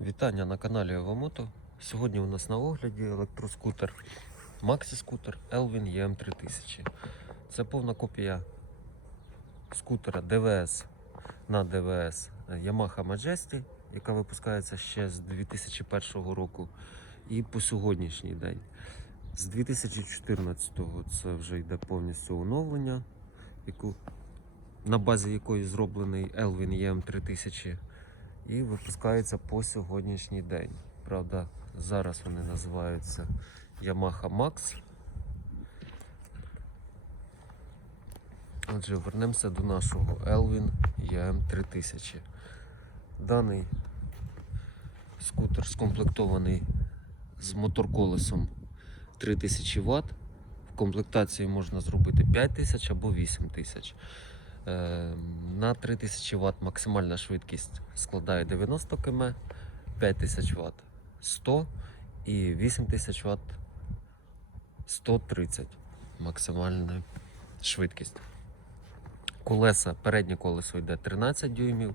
Вітання на каналі Авамото. Сьогодні у нас на огляді електроскутер Maxi скутер Elvin EM3000. Це повна копія скутера DVS на DVS Yamaha Majesty, яка випускається ще з 2001 року і по сьогоднішній день. З 2014-го це вже йде повністю оновлення, яку, на базі якої зроблений Elvin EM3000 і випускаються по сьогоднішній день. Правда, зараз вони називаються Yamaha Max. Отже, вернемося до нашого Elvin EM3000. Даний скутер скомплектований з моторколесом 3000 Вт. В комплектації можна зробити 5000 або 8000. На 3000 Вт максимальна швидкість складає 90 км, 5000 Вт 100 і 8000 Вт 130 максимальна швидкість. Колеса, переднє колесо йде 13 дюймів,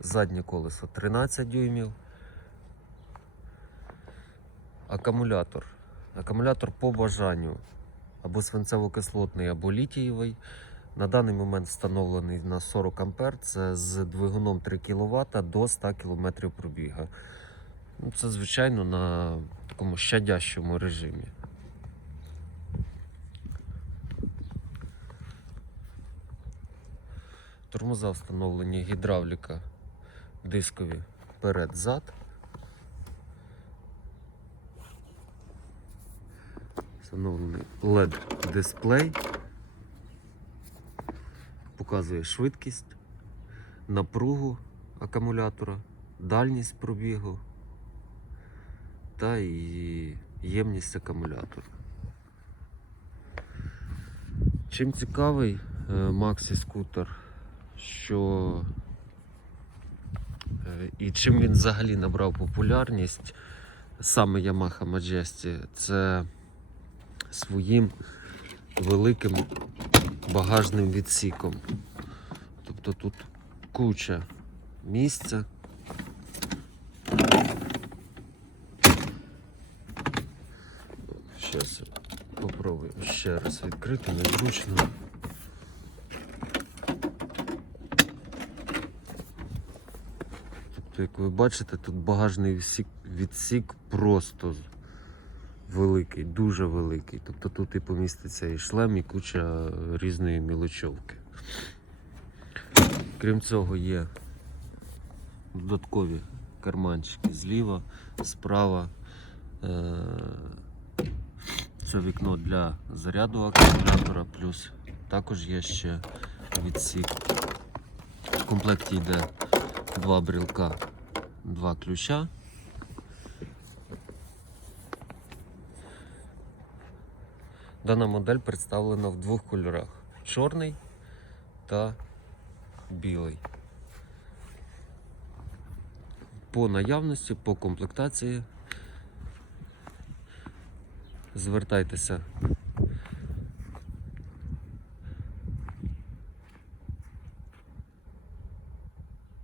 заднє колесо 13 дюймів. Акумулятор. Акумулятор по бажанню або свинцево-кислотний, або літієвий. На даний момент встановлений на 40 А, це з двигуном 3 кВт до 100 км пробіга. Ну, Це, звичайно, на такому щадящому режимі. Тормоза встановлені гідравліка дискові перед-зад. Встановлений LED дисплей показує швидкість, напругу акумулятора, дальність пробігу та і ємність акумулятора. Чим цікавий е, Maxi скутер, що е, і чим він взагалі набрав популярність, саме Yamaha Majesty, це своїм великим багажним відсіком. Тобто тут куча місця. Зараз попробую ще раз відкрити, незручно. Тобто, як ви бачите, тут багажний відсік, просто великий, дуже великий. Тобто тут і поміститься і шлем, і куча різної мілочовки. Крім цього, є додаткові карманчики зліва, справа. Е, Це вікно для заряду акумулятора, плюс також є ще відсік. В комплекті йде два брілка, два ключа. Дана модель представлена в двох кольорах: чорний та білий. По наявності, по комплектації звертайтеся